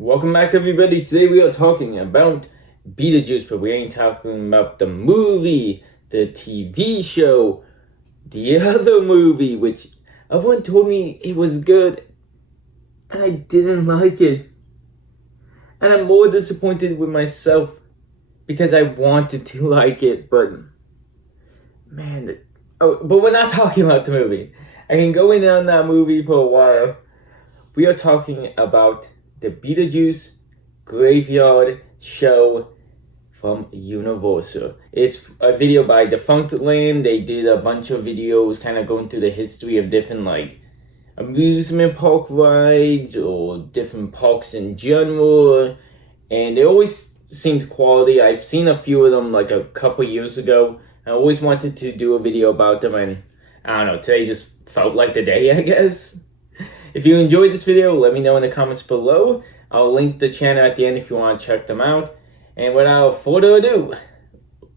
Welcome back, everybody. Today we are talking about BeetleJuice, but we ain't talking about the movie, the TV show, the other movie, which everyone told me it was good, and I didn't like it. And I'm more disappointed with myself because I wanted to like it, but man, but we're not talking about the movie. I can go in on that movie for a while. We are talking about the BeetleJuice Graveyard Show from Universal. It's a video by Defunctland. They did a bunch of videos kind of going through the history of different amusement park rides or different parks in general, and they always seemed quality. I've seen a few of them a couple years ago. I always wanted to do a video about them, and I don't know, today just felt like the day, I guess. If you enjoyed this video, let me know in the comments below. I'll link the channel at the end if you want to check them out. And without further ado,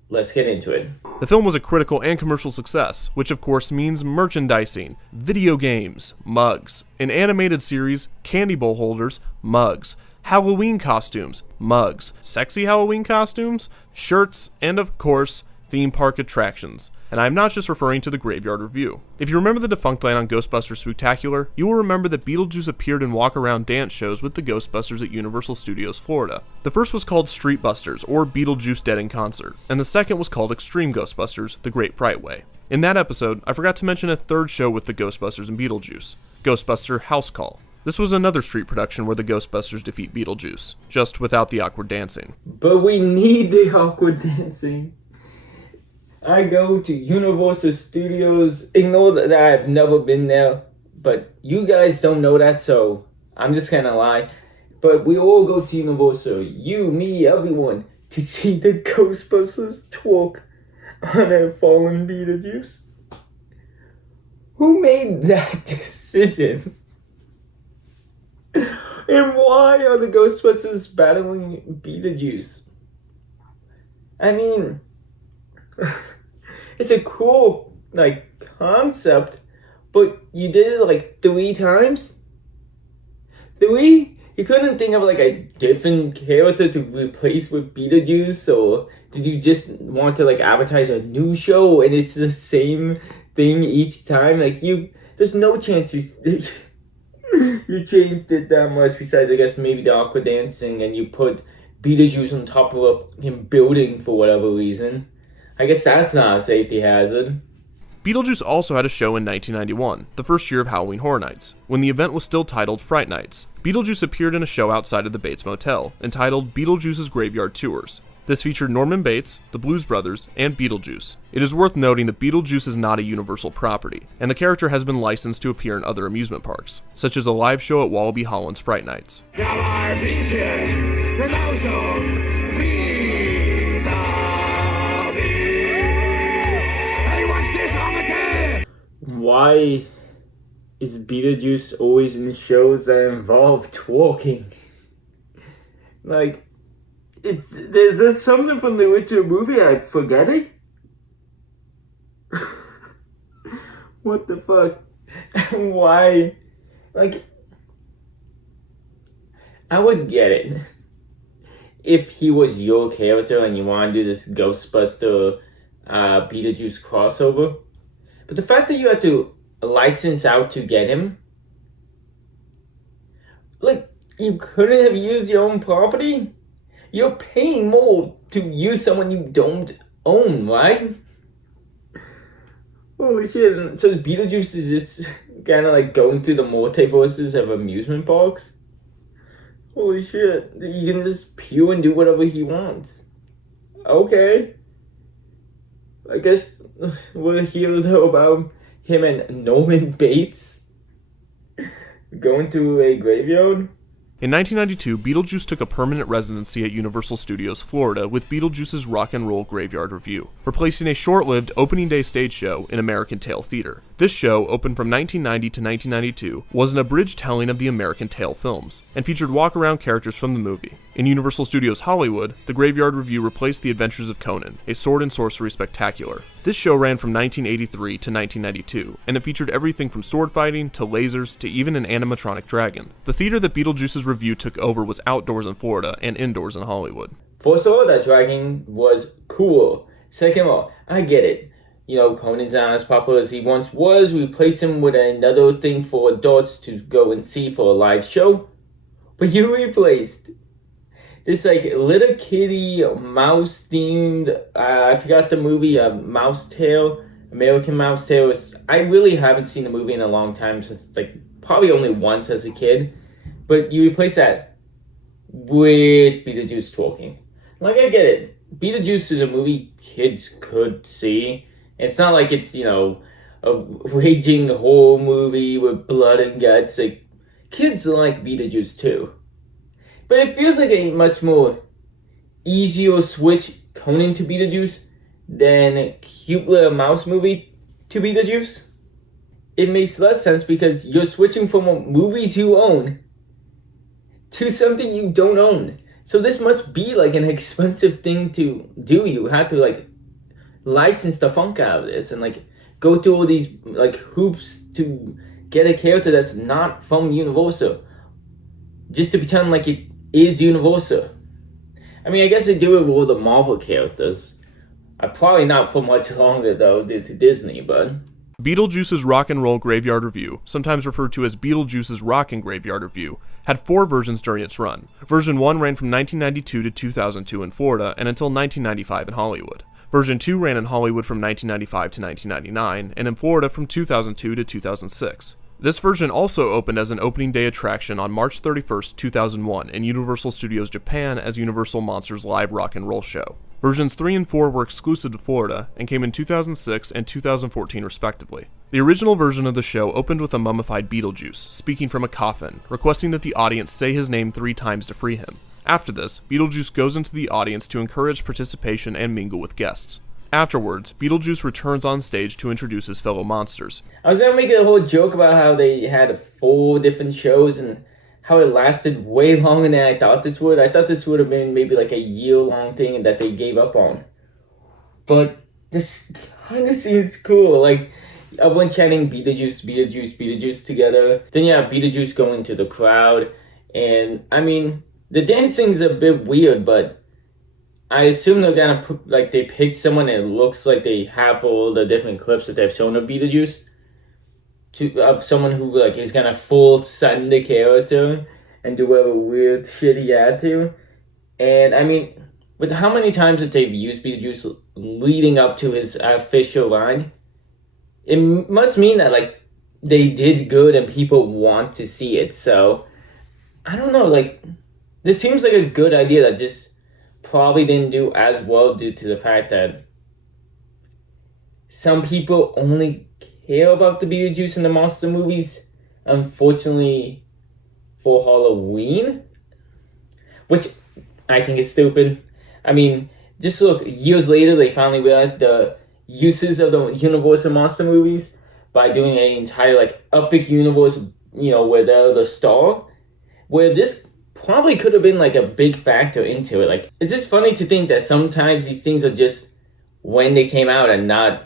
let's get into it. The film was a critical and commercial success, which of course means merchandising, video games, mugs, an animated series, candy bowl holders, mugs, Halloween costumes, mugs, sexy Halloween costumes, shirts, and of course, theme park attractions. And I'm not just referring to the Graveyard Review. If you remember the Defunctland on Ghostbusters Spooktacular, you will remember that BeetleJuice appeared in walk-around dance shows with the Ghostbusters at Universal Studios Florida. The first was called Street Busters, or BeetleJuice Dead in Concert, and the second was called Extreme Ghostbusters, The Great Fright Way. In that episode, I forgot to mention a third show with the Ghostbusters and BeetleJuice, Ghostbuster House Call. This was another street production where the Ghostbusters defeat BeetleJuice, just without the awkward dancing. But we need the awkward dancing. I go to Universal Studios. Ignore that I've never been there, but you guys don't know that, so I'm just gonna lie. But we all go to Universal, you, me, everyone, to see the Ghostbusters twerk on a fallen BeetleJuice. Who made that decision? And why are the Ghostbusters battling BeetleJuice? I mean, it's a cool concept, but you did it 3 times? 3? You couldn't think of a different character to replace with BeetleJuice, or did you just want to advertise a new show and it's the same thing each time? There's no chance you you changed it that much, besides I guess maybe the awkward dancing, and you put BeetleJuice on top of a building for whatever reason. I guess that's not a safety hazard. BeetleJuice also had a show in 1991, the first year of Halloween Horror Nights, when the event was still titled Fright Nights. BeetleJuice appeared in a show outside of the Bates Motel, entitled BeetleJuice's Graveyard Tours. This featured Norman Bates, the Blues Brothers, and BeetleJuice. It is worth noting that BeetleJuice is not a Universal property, and the character has been licensed to appear in other amusement parks, such as a live show at Wallaby Holland's Fright Nights. Why is BeetleJuice always in shows that involve twerking? There's just something from the original movie I'm forgetting? What the fuck? Why? I would get it if he was your character and you want to do this Ghostbuster BeetleJuice crossover. But the fact that you had to license out to get him, you couldn't have used your own property? You're paying more to use someone you don't own, right? Holy shit. So BeetleJuice is just kind of going through the multiverses of amusement parks? Holy shit. You can just pew and do whatever he wants. Okay. I guess we're here though about him and Norman Bates going to a graveyard. In 1992, BeetleJuice took a permanent residency at Universal Studios Florida with BeetleJuice's Rock and Roll Graveyard Review, replacing a short-lived opening day stage show in American Tail Theater. This show, opened from 1990 to 1992, was an abridged telling of the American Tail films, and featured walk-around characters from the movie. In Universal Studios Hollywood, the Graveyard Review replaced The Adventures of Conan, a sword and sorcery spectacular. This show ran from 1983 to 1992, and it featured everything from sword fighting to lasers to even an animatronic dragon. The theater that BeetleJuice's Review took over was outdoors in Florida and indoors in Hollywood. First of all, that dragon was cool. Second of all, I get it. You know, Conan's not as popular as he once was. Replace him with another thing for adults to go and see for a live show. But you replaced this like little kitty mouse themed, I forgot the movie, Mouse Tale, American Mouse Tale. I really haven't seen the movie in a long time, since like probably only once as a kid. But you replace that with BeetleJuice talking. Like, I get it. BeetleJuice is a movie kids could see. It's not like it's, you know, a raging horror movie with blood and guts. Like, kids like BeetleJuice too. But it feels like a much more easier switch Conan to BeetleJuice than a cute little mouse movie to BeetleJuice. It makes less sense because you're switching from movies you own to something you don't own. So this must be like an expensive thing to do. You have to like license the funk out of this and like go through all these like hoops to get a character that's not from Universal, just to pretend like it is Universal. I mean, I guess they do it with all the Marvel characters. Probably not for much longer though, due to Disney, but BeetleJuice's Rock and Roll Graveyard Review, sometimes referred to as BeetleJuice's Rock and Graveyard Review, had 4 versions during its run. Version 1 ran from 1992 to 2002 in Florida and until 1995 in Hollywood. Version 2 ran in Hollywood from 1995 to 1999, and in Florida from 2002 to 2006. This version also opened as an opening day attraction on March 31st, 2001 in Universal Studios Japan as Universal Monsters Live Rock and Roll Show. Versions 3 and 4 were exclusive to Florida and came in 2006 and 2014 respectively. The original version of the show opened with a mummified BeetleJuice speaking from a coffin, requesting that the audience say his name 3 times to free him. After this, BeetleJuice goes into the audience to encourage participation and mingle with guests. Afterwards, BeetleJuice returns on stage to introduce his fellow monsters. I was gonna make a whole joke about how they had 4 different shows and how it lasted way longer than I thought this would. I thought this would have been maybe like a year-long thing that they gave up on. But this kind of seems cool. Like, everyone chanting BeetleJuice, BeetleJuice, BeetleJuice together. Then you have BeetleJuice going to the crowd. And, I mean, the dancing's a bit weird, but I assume they're gonna put, like, they picked someone and it looks like they have all the different clips that they've shown of BeetleJuice. Of someone who like is gonna full send the character and do whatever weird shit he had to. And I mean, with how many times that they've used BeetleJuice leading up to his official line, it must mean that like they did good and people want to see it. So I don't know, like this seems like a good idea that just probably didn't do as well due to the fact that some people only care about the BeetleJuice in the monster movies, unfortunately, for Halloween, which I think is stupid. I mean, just look, years later, they finally realized the uses of the Universal monster movies by doing an entire, like, epic universe, you know, where they're the star, where this probably could have been, like, a big factor into it. Like, it's just funny to think that sometimes these things are just when they came out and not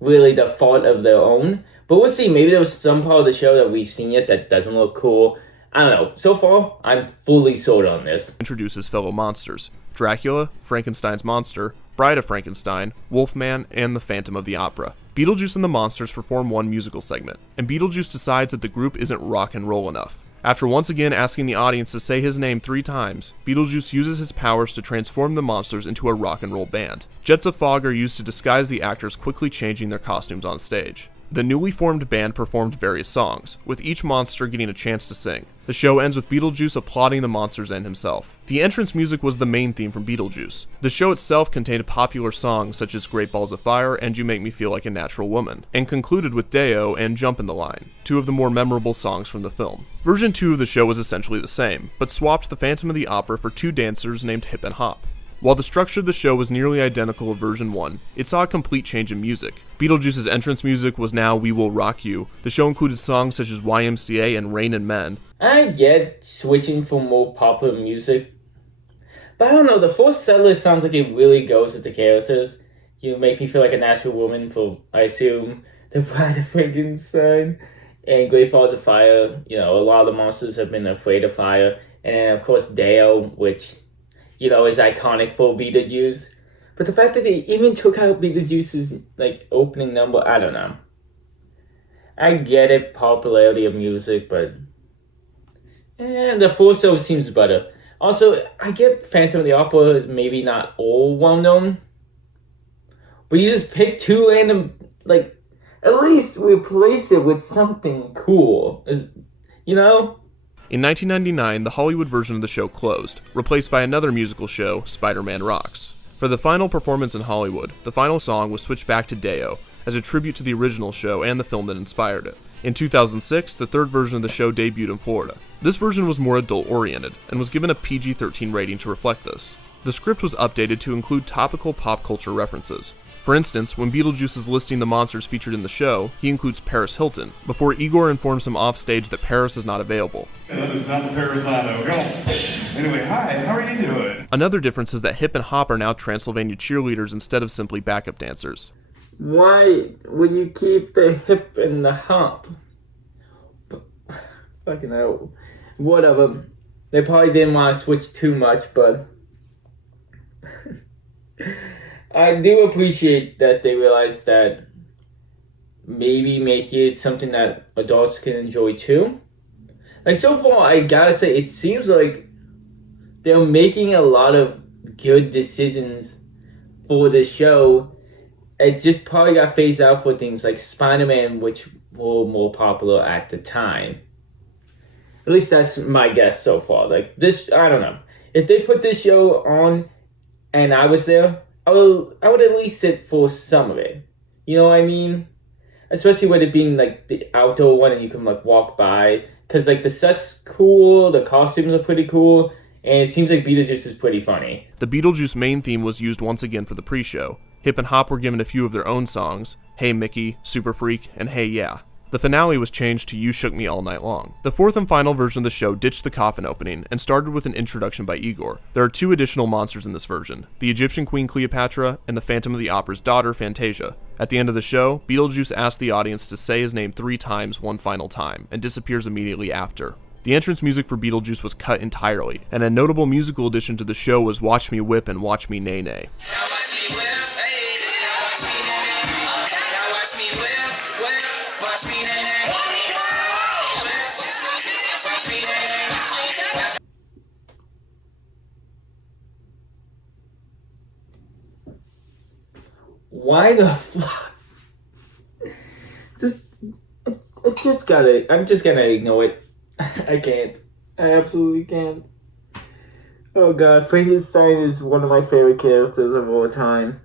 really the fault of their own. But we'll see. Maybe there was some part of the show that we've seen yet that doesn't look cool. I don't know. So far, I'm fully sold on this. Introduces fellow monsters: Dracula, Frankenstein's monster, Bride of Frankenstein, Wolfman, and the Phantom of the Opera. BeetleJuice and the monsters perform one musical segment, and BeetleJuice decides that the group isn't rock and roll enough. After once again asking the audience to say his name 3 times, BeetleJuice uses his powers to transform the monsters into a rock and roll band. Jets of fog are used to disguise the actors, quickly changing their costumes on stage. The newly formed band performed various songs, with each monster getting a chance to sing. The show ends with BeetleJuice applauding the monsters and himself. The entrance music was the main theme from BeetleJuice. The show itself contained popular songs such as Great Balls of Fire and You Make Me Feel Like a Natural Woman, and concluded with Deo and Jump in the Line, 2 of the more memorable songs from the film. Version 2 of the show was essentially the same, but swapped the Phantom of the Opera for 2 dancers named Hip and Hop. While the structure of the show was nearly identical to version 1, it saw a complete change in music. BeetleJuice's entrance music was now We Will Rock You. The show included songs such as YMCA and Rain and Men. I get switching for more popular music, but I don't know, the Forced Settler sounds like it really goes with the characters. You make me feel like a natural woman for, I assume, the Bride of Frankenstein and Great Balls of Fire. You know, a lot of the monsters have been afraid of fire. And then, of course, Dale, which, you know, is iconic for BeetleJuice. But the fact that they even took out BeetleJuice's, like, opening number, I don't know. I get it, popularity of music, but the Force Settler seems better. Also, I get Phantom of the Opera is maybe not all well-known, but you just pick two random, like, at least replace it with something cool, you know? In 1999, the Hollywood version of the show closed, replaced by another musical show, Spider-Man Rocks. For the final performance in Hollywood, the final song was switched back to Deo, as a tribute to the original show and the film that inspired it. In 2006, the third version of the show debuted in Florida. This version was more adult-oriented, and was given a PG-13 rating to reflect this. The script was updated to include topical pop culture references. For instance, when BeetleJuice is listing the monsters featured in the show, he includes Paris Hilton, before Igor informs him offstage that Paris is not available. That is not the Parisano. Go. Anyway, hi, how are you doing? Another difference is that Hip and Hop are now Transylvania cheerleaders instead of simply backup dancers. Why would you keep the hip and the hop? Fucking hell. Whatever. They probably didn't want to switch too much, but I do appreciate that they realized that maybe make it something that adults can enjoy too. Like, so far, I gotta say, it seems like they're making a lot of good decisions for the show. It just probably got phased out for things like Spider-Man, which were more popular at the time. At least that's my guess so far. Like, this, I don't know. If they put this show on and I was there, I would at least sit for some of it. You know what I mean? Especially with it being like the outdoor one and you can like walk by. Because like the set's cool, the costumes are pretty cool, and it seems like BeetleJuice is pretty funny. The BeetleJuice main theme was used once again for the pre-show. Hip and Hop were given a few of their own songs, Hey Mickey, Super Freak, and Hey Yeah. The finale was changed to You Shook Me All Night Long. The fourth and final version of the show ditched the coffin opening and started with an introduction by Igor. There are two additional monsters in this version, the Egyptian Queen Cleopatra and the Phantom of the Opera's daughter, Fantasia. At the end of the show, BeetleJuice asks the audience to say his name 3 times one final time, and disappears immediately after. The entrance music for BeetleJuice was cut entirely, and a notable musical addition to the show was Watch Me Whip and Watch Me Nay Nay. Why the fuck? I'm just gonna ignore it. I can't. I absolutely can't. Oh god, Frankenstein is one of my favorite characters of all time.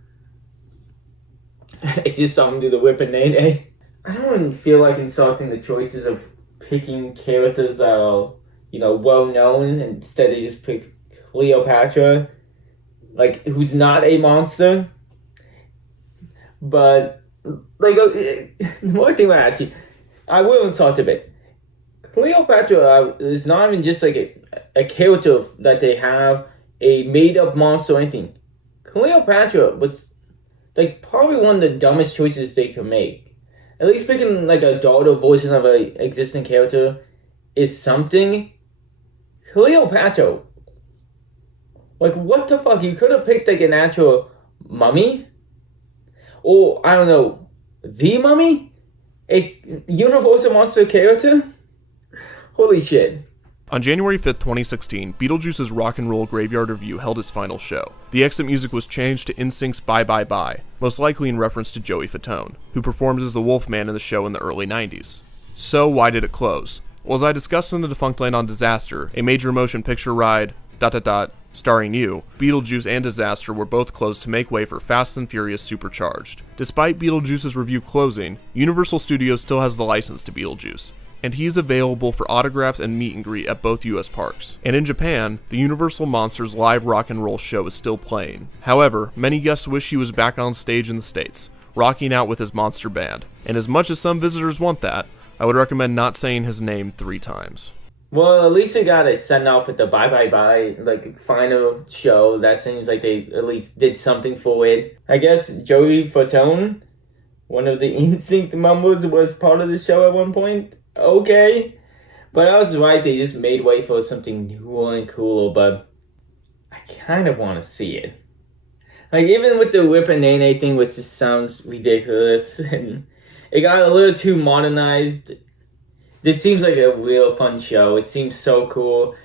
I just saw him do the whip and nay nay. I don't feel like insulting the choices of picking characters that are, you know, well known. Instead they just pick Cleopatra, like, who's not a monster. But, like, the more thing about it, I will insult a bit. Cleopatra is not even just like a character that they have, a made-up monster or anything. Cleopatra was, like, probably one of the dumbest choices they could make. At least picking, like, a daughter version of an existing character is something. Cleopatra, like, what the fuck? You could have picked, like, an actual mummy? Or, I don't know, the Mummy? A Universal Monster character? Holy shit. On January 5th, 2016, BeetleJuice's Rock and Roll Graveyard Revue held its final show. The exit music was changed to NSYNC's Bye Bye Bye, most likely in reference to Joey Fatone, who performed as the Wolfman in the show in the early 90s. So, why did it close? Well, as I discussed in the Defunctland on Disaster, a major motion picture ride, starring you, BeetleJuice and Disaster were both closed to make way for Fast and Furious Supercharged. Despite BeetleJuice's Revue closing, Universal Studios still has the license to BeetleJuice. and he's available for autographs and meet and greet at both US parks. And in Japan, the Universal Monsters live rock and roll show is still playing. However, many guests wish he was back on stage in the States, rocking out with his monster band. And as much as some visitors want that, I would recommend not saying his name 3 times. Well, at least they got a send off with the bye bye bye, like final show. That seems like they at least did something for it. I guess Joey Fatone, one of the Instinct members, was part of the show at one point. Okay. But I was right, they just made way for something new and cooler, but I kind of want to see it. Like, even with the Whip and Nene thing, which just sounds ridiculous, and it got a little too modernized. This seems like a real fun show. It seems so cool.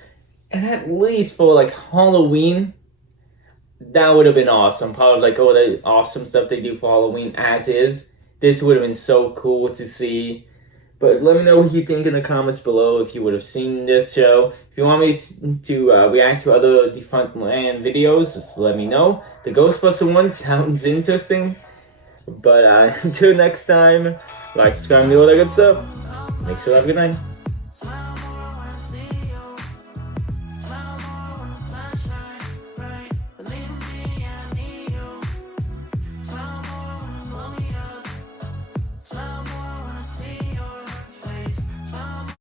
And at least for, like, Halloween, that would have been awesome. Probably, like, all the awesome stuff they do for Halloween as is. This would have been so cool to see. But let me know what you think in the comments below if you would have seen this show. If you want me to react to other Defunctland videos, just let me know. The Ghostbuster one sounds interesting. But until next time, like, subscribe, and do all that good stuff. Make sure you have a good night.